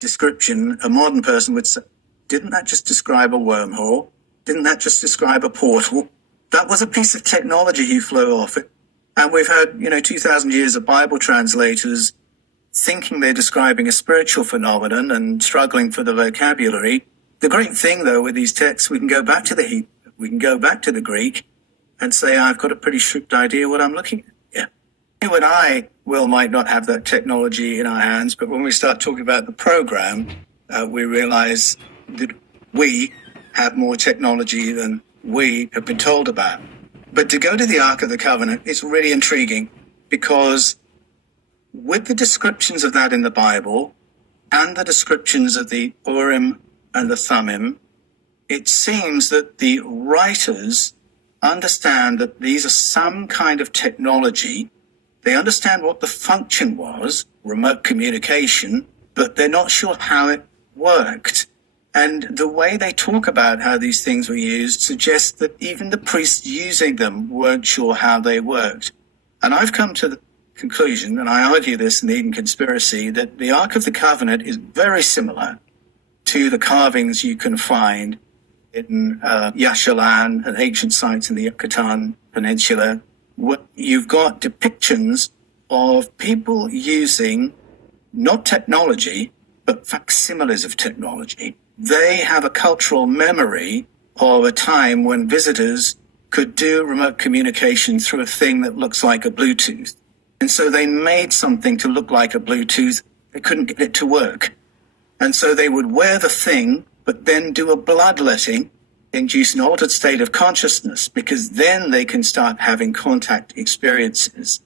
description, a modern person would say, didn't that just describe a wormhole? Didn't that just describe a portal? That was a piece of technology he flew off it. And we've had, 2,000 years of Bible translators thinking they're describing a spiritual phenomenon and struggling for the vocabulary. The great thing, though, with these texts, we can go back to the Hebrew, we can go back to the Greek and say, I've got a pretty shrewd idea what I'm looking at. Yeah. You and I, Will, might not have that technology in our hands, but when we start talking about the program, we realize that we have more technology than we have been told about. But to go to the Ark of the Covenant, it's really intriguing because with the descriptions of that in the Bible and the descriptions of the Urim and the Thummim, it seems that the writers understand that these are some kind of technology. They understand what the function was, remote communication, but they're not sure how it worked. And the way they talk about how these things were used suggests that even the priests using them weren't sure how they worked. And I've come to the conclusion, and I argue this in the Eden Conspiracy, that the Ark of the Covenant is very similar to the carvings you can find in Yashalan and ancient sites in the Yucatan Peninsula. You've got depictions of people using not technology, but facsimiles of technology. They have a cultural memory of a time when visitors could do remote communication through a thing that looks like a Bluetooth. And so they made something to look like a Bluetooth. They couldn't get it to work. And so they would wear the thing, but then do a bloodletting, induce an altered state of consciousness, because then they can start having contact experiences.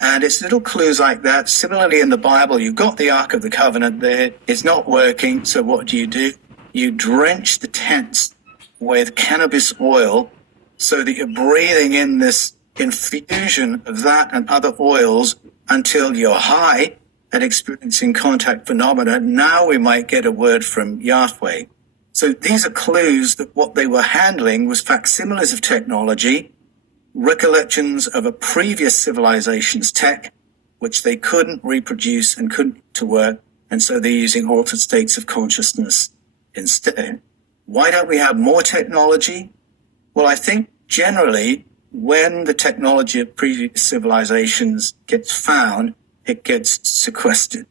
And it's little clues like that. Similarly, in the Bible, you've got the Ark of the Covenant there. It's not working. So what do? You drench the tents with cannabis oil so that you're breathing in this infusion of that and other oils until you're high and experiencing contact phenomena. Now we might get a word from Yahweh. So these are clues that what they were handling was facsimiles of technology, recollections of a previous civilization's tech, which they couldn't reproduce and couldn't get to work, and so they're using altered states of consciousness instead. Why don't we have more technology? Well, I think generally when the technology of previous civilizations gets found, it gets sequestered.